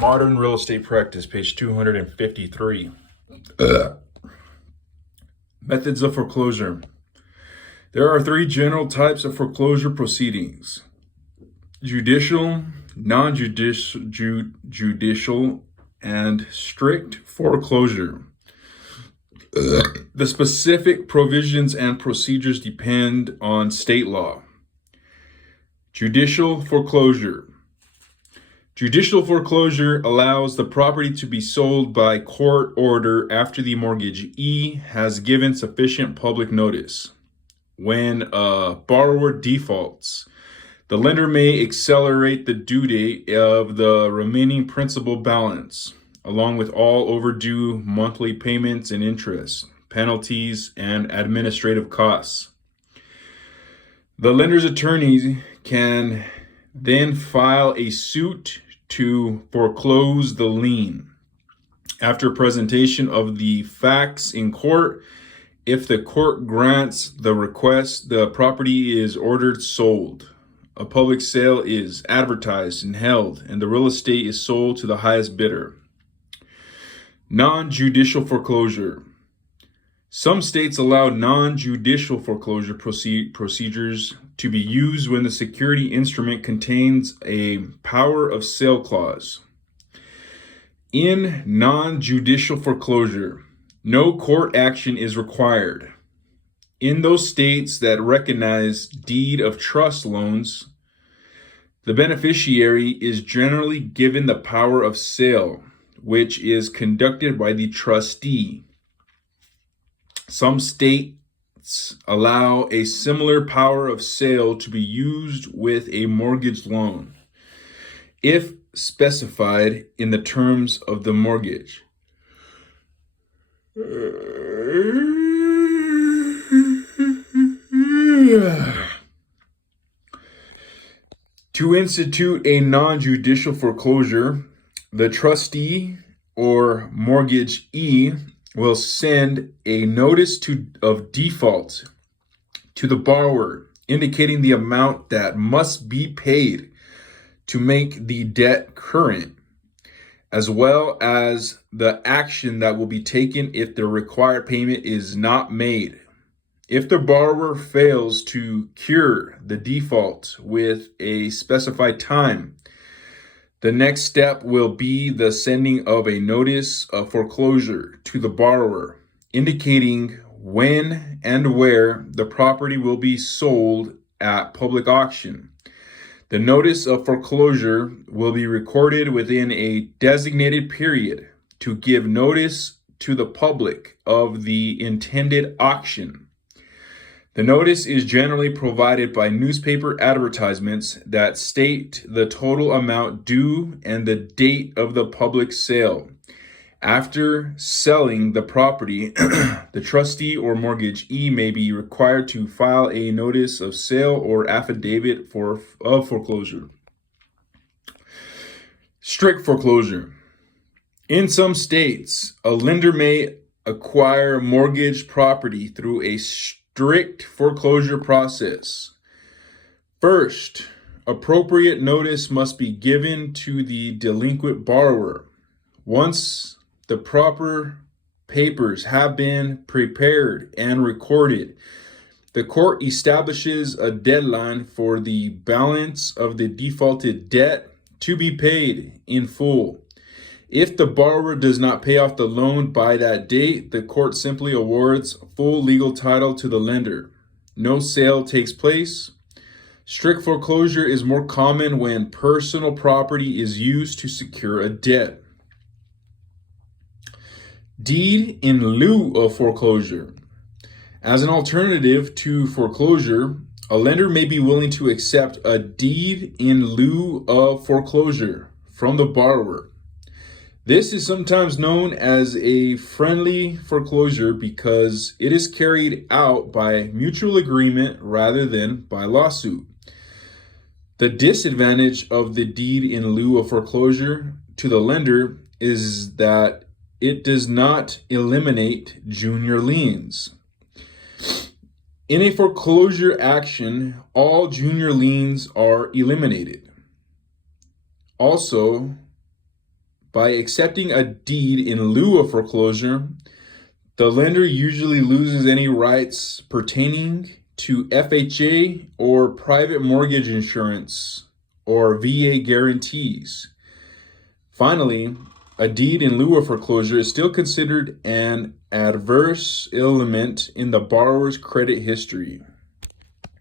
Modern Real Estate Practice, page 253. Methods of foreclosure. There are three general types of foreclosure proceedings: judicial, non-judicial, and strict foreclosure. The specific provisions and procedures depend on state law. Judicial foreclosure. Judicial foreclosure allows the property to be sold by court order after the mortgagee has given sufficient public notice. When a borrower defaults, the lender may accelerate the due date of the remaining principal balance, along with all overdue monthly payments and interest, penalties, and administrative costs. The lender's attorney can then file a suit to foreclose the lien. After presentation of the facts in court, if the court grants the request, the property is ordered sold. A public sale is advertised and held, and the real estate is sold to the highest bidder. Non-judicial foreclosure. Some states allow non-judicial foreclosure procedures to be used when the security instrument contains a power of sale clause. In non-judicial foreclosure, no court action is required. In those states that recognize deed of trust loans, the beneficiary is generally given the power of sale, which is conducted by the trustee. Some states allow a similar power of sale to be used with a mortgage loan, if specified in the terms of the mortgage. To institute a non-judicial foreclosure, the trustee or mortgagee will send a notice of default to the borrower, indicating the amount that must be paid to make the debt current, as well as the action that will be taken if the required payment is not made. If the borrower fails to cure the default with a specified time, the next step will be the sending of a notice of foreclosure to the borrower, indicating when and where the property will be sold at public auction. The notice of foreclosure will be recorded within a designated period to give notice to the public of the intended auction. The notice is generally provided by newspaper advertisements that state the total amount due and the date of the public sale. After selling the property, the trustee or mortgagee may be required to file a notice of sale or affidavit of foreclosure. Strict foreclosure. In some states, a lender may acquire mortgage property through a strict foreclosure process. First, appropriate notice must be given to the delinquent borrower. Once the proper papers have been prepared and recorded, the court establishes a deadline for the balance of the defaulted debt to be paid in full. If the borrower does not pay off the loan by that date, the court simply awards full legal title to the lender. No sale takes place. Strict foreclosure is more common when personal property is used to secure a debt. Deed in lieu of foreclosure. As an alternative to foreclosure, a lender may be willing to accept a deed in lieu of foreclosure from the borrower. This is sometimes known as a friendly foreclosure because it is carried out by mutual agreement rather than by lawsuit. The disadvantage of the deed in lieu of foreclosure to the lender is that it does not eliminate junior liens. In a foreclosure action, all junior liens are eliminated. Also, By accepting a deed in lieu of foreclosure, the lender usually loses any rights pertaining to FHA or private mortgage insurance or VA guarantees. Finally, a deed in lieu of foreclosure is still considered an adverse element in the borrower's credit history.